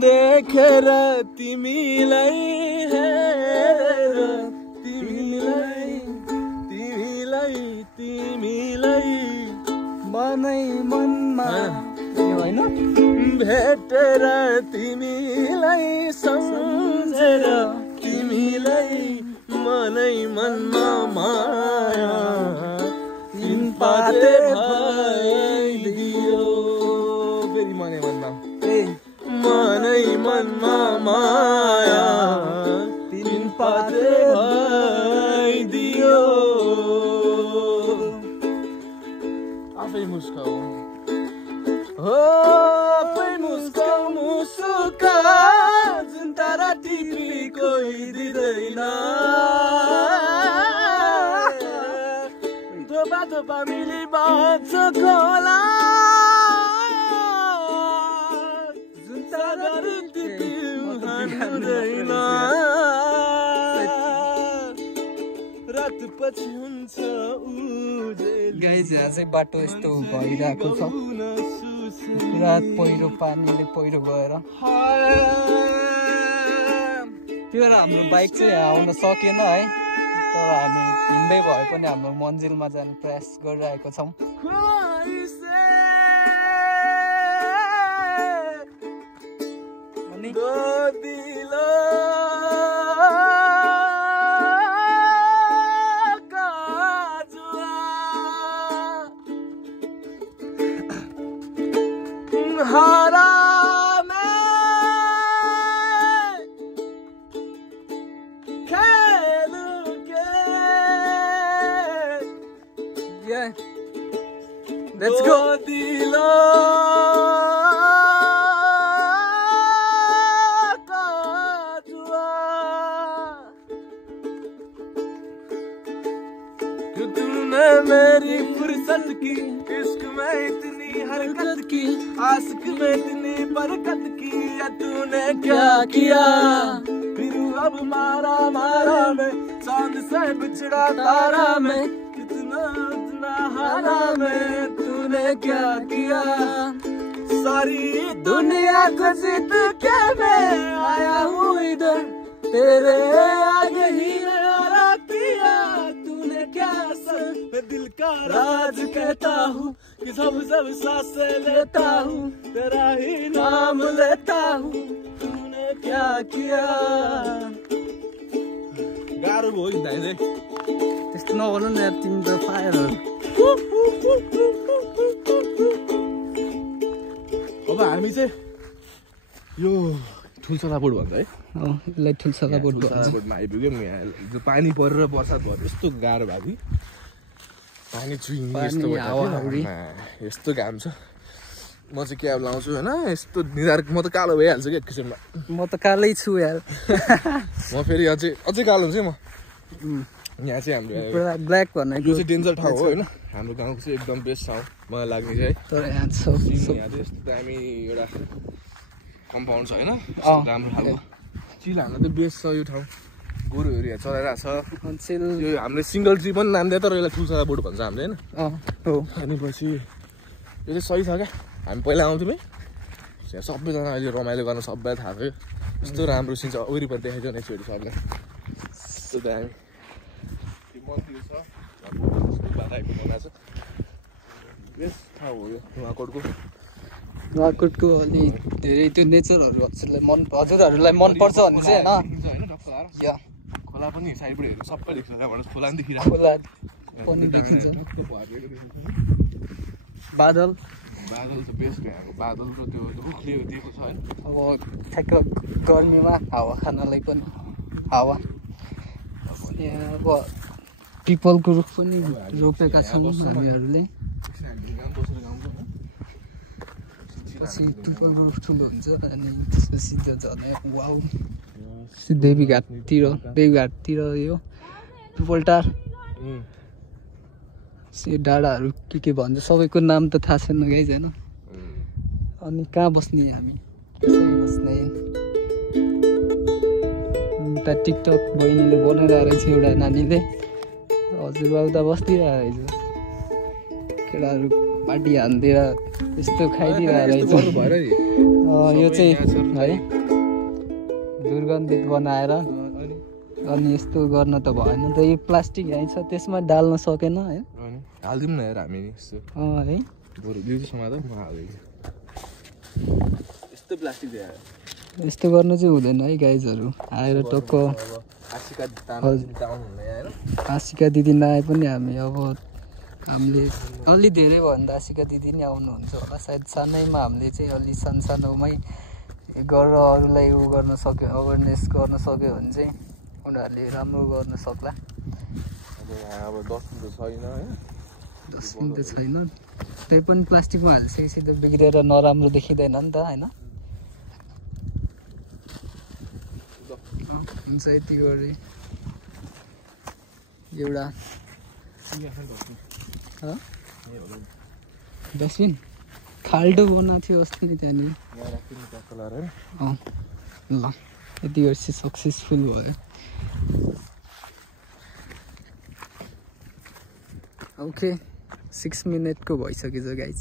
देखेर तिमीलाई हेरेर तिमीलाई तिमीलाई तिमीलाई मनै मनमा हैन भेटेर तिमीलाई सम्झेर तिमीलाई मनै मनमा माया तिन पाते भइदियो फेरि मनै मनमा मनै मनमा माया तिन पाते भइदियो आफै मुस्काऊ हो आफै मुस्काऊ मुस्का जुन तारा टिप्ली कोही दिँदैन थोपा थोपा मिली बाँच्छ खोला जुन तारा टिप्ली हान्दैन रात पछि हुन्छ उजेल गाइस यहाँ चाहिँ बाटो यस्तो भइरहेको छ पुरा पहिरो पानीले पहिरो गएर त्यो भएर हाम्रो बाइक चाहिँ आउन सकेन है तर हामी हिँड्दै भए पनि हाम्रो मन्जिलमा जाने प्रयास गरिरहेको छौँ अनि हरा में खेल के yeah let's go दिलो का जुआ क्यों तूने मेरी फुर्सत की इश्क में इतनी हरकत की आशिक में इतनी बरकत की या तूने क्या किया फिर अब मारा मारा में चांद से बिछड़ा तारा में कितना इतना हारा में तूने क्या किया सारी दुनिया को जीत के मैं आया हूँ इधर तेरे आगे ही मेरा किया तूने क्या मैं दिल का राज कहता हूँ कि सब सांसें लेता हूँ तेरा ही नाम लेता हूँ तूने क्या किया गाह्रो भयो कि दाइ चाहिँ त्यस्तो नगर्नु न यार तिमी त फायर अब हामी चाहिँ यो ठुल्छला बोट भन्छ है यसलाई ठुल्छला बोट भन्छ बोटमा आइपुग्यौँ यहाँ पानी परेर बर्सात भयो यस्तो गाह्रो भएको पानी चुइङ यस्तो घाम छ म चाहिँ क्याब लाउँछु होइन यस्तो निधार म त कालो भइहाल्छु कि एक किसिममा म त कालै छु यार म फेरि अझै कालो हुन्छ म यहाँ चाहिँ हाम्रो ब्ल्याक भन्ने यो चाहिँ डेन्जर ठाउँ हो होइन हाम्रो गाउँको चाहिँ एकदम बेस्ट ठाउँ मलाई लाग्ने चाहिँ है तर यहाँ यहाँ चाहिँ यस्तो दामी एउटा कम्पाउन्ड छ होइन राम्रो खालको चिल हाम्रो त बेस्ट छ यो ठाउँ गोरुहरू यहाँ चलाइरहेको छ यो हामीले सिङ्गल ट्री पनि नाम्दै तर यसलाई ठुल्छला बोट भन्छ हामीले होइन अनि पछि यो चाहिँ सही छ क्या हामी पहिला आउँथ्यौँ है यहाँ सबैजना अहिले रमाइलो गर्न सबैलाई थाहा थियो यस्तो राम्रो सिन छ वरिपरि देखाइदियो न एकचोटि सबलाई यस्तो दामी मन्दिर छ बेस्ट ठाउँ हो यो नुवाकोटको अलि धेरै त्यो नेचरहरू हजुरहरूलाई मनपर्छ भने चाहिँ होइन खोला पनि साइडबाट हेर्नु सबै देख्छ त्यहाँबाट खोला पनि देखिरहेको खोला पनि देखिन्छ बादल त बेस्ट यहाँको बादल र त्यो रुखले दिएको छ होइन अब ठ्याक्क गर्मीमा हावा खानलाई पनि हावा यहाँ अब पिपलको रुख पनि रोपेका छौँ हामीहरूले पछि पिपलको रुख ठुलो हुन्छ अनि त्यसपछि त्यो झर्ने वाउ देवीघाटतिर यो पिपलटार डाँडाहरू के भन्छ सबैको नाम त थाहा छैन गाइज होइन अनि कहाँ बस्ने हामी त्यसै बस्ने उता टिकटक बहिनीले बनाइरहेको रहेछ एउटा नानीले हजुरबाउ त बस्दिरहेको रहेछ केटाहरू पार्टी हानिदिएर यस्तो खाइदिरहेको रहेछ यो चाहिँ है दुर्गन्धित बनाएर अनि यस्तो गर्न त भएन त। यो प्लास्टिक यहीँ छ त्यसमा डाल्न सकेन है। हालिदिउँ न यार हामी यस्तो है बरु लिउसम्म त म हाल्दैछु यस्तो प्लास्टिक दिएर यस्तो गर्नु चाहिँ हुँदैन है गाइजहरू। आएर टक्क आशिका दिदी नआए पनि हामी अब हामीले अलि धेरै भयो भने त आशिका दिदी नै आउनुहुन्छ होला सायद। सानैमा हामीले चाहिँ अलि सानोमै गरेर अरूलाई उ गर्न सक्यो, अवेरनेस गर्न सक्यो भने चाहिँ उनीहरूले राम्रो गर्न सक्ला। अब डस्टबिन त छैन है, डस्टबिन त छैन, त्यही पनि प्लास्टिकमा हालिसकेपछि त बिग्रेर नराम्रो देखिँदैन नि त होइन। हुन्छ यति गरी एउटा डस्टबिन खाल्डो बनाएको थियो अस्ति नै त्यहाँनिर। ल यति गरी चाहिँ सक्सेसफुल भयो। ओके 6 मिनटको भइसकेछ गाइज।